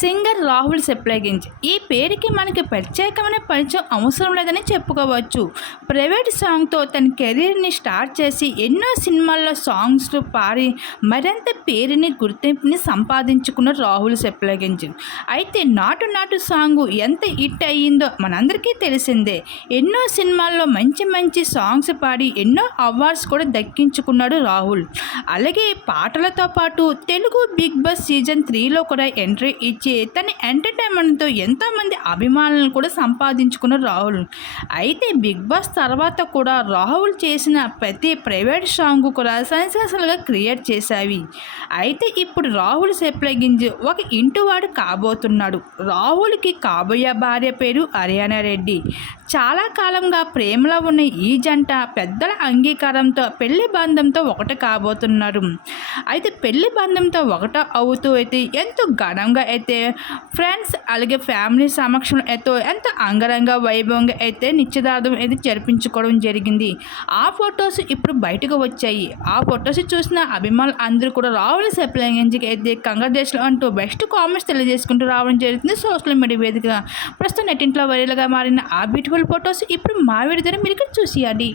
Singer Rahul సెప్లగింజ్ ఈ పేరుకి మనకి ప్రత్యేకమైన పరిచయం అవసరం లేదని చెప్పుకోవచ్చు. ప్రైవేట్ సాంగ్తో తన కెరీర్ని స్టార్ట్ చేసి ఎన్నో సినిమాల్లో సాంగ్స్ పాడి మరింత పేరుని గుర్తింపుని సంపాదించుకున్న రాహుల్ సెప్లగింజ్ అయితే నాటు నాటు సాంగ్ ఎంత హిట్ అయ్యిందో మనందరికీ తెలిసిందే. ఎన్నో సినిమాల్లో మంచి మంచి సాంగ్స్ పాడి ఎన్నో అవార్డ్స్ కూడా దక్కించుకున్నాడు రాహుల్. అలాగే పాటలతో పాటు తెలుగు బిగ్ బాస్ సీజన్ త్రీలో కూడా ఎంట్రీ ఇచ్చి తన ఎంటర్టైన్మెంట్తో ఎంతోమంది అభిమానులను కూడా సంపాదించుకున్న రాహుల్. అయితే బిగ్ బాస్ తర్వాత కూడా రాహుల్ చేసిన ప్రతి ప్రైవేట్ సాంగ్ కూడా సెన్సేషనల్గా క్రియేట్ చేశావి అయితే ఇప్పుడు రాహుల్ సెప్లగింజ్ ఒక ఇంటివాడు కాబోతున్నాడు. రాహుల్కి కాబోయే భార్య పేరు హర్యానా రెడ్డి. చాలా కాలంగా ప్రేమలో ఉన్న ఈ జంట పెద్దల అంగీకారంతో పెళ్ళి బంధంతో ఒకటి కాబోతున్నారు. అయితే పెళ్ళి బంధంతో ఒకట అవుతూ అయితే ఎంతో ఘనంగా అయితే ఫ్రెండ్స్ అలాగే ఫ్యామిలీ సమక్షంలో ఎంతో ఎంత అంగరంగ వైభవంగా అయితే నిశ్చితార్థం అయితే జరిపించుకోవడం జరిగింది. ఆ ఫొటోస్ ఇప్పుడు బయటకు వచ్చాయి. ఆ ఫొటోస్ చూసిన అభిమానులు అందరూ కూడా రావుల సెప్లంగించికి అయితే కంగ్రాచులేషన్ అంటూ బెస్ట్ కామెంట్స్ తెలియజేసుకుంటూ రావడం జరుగుతుంది సోషల్ మీడియా వేదికగా. ప్రస్తుతం నెట్టింట్లో వైరల్గా మారిన ఆ బ్యూటిఫుల్ ఫొటోస్ ఇప్పుడు మా విడుదల మీరు ఇక్కడ చూసియండి.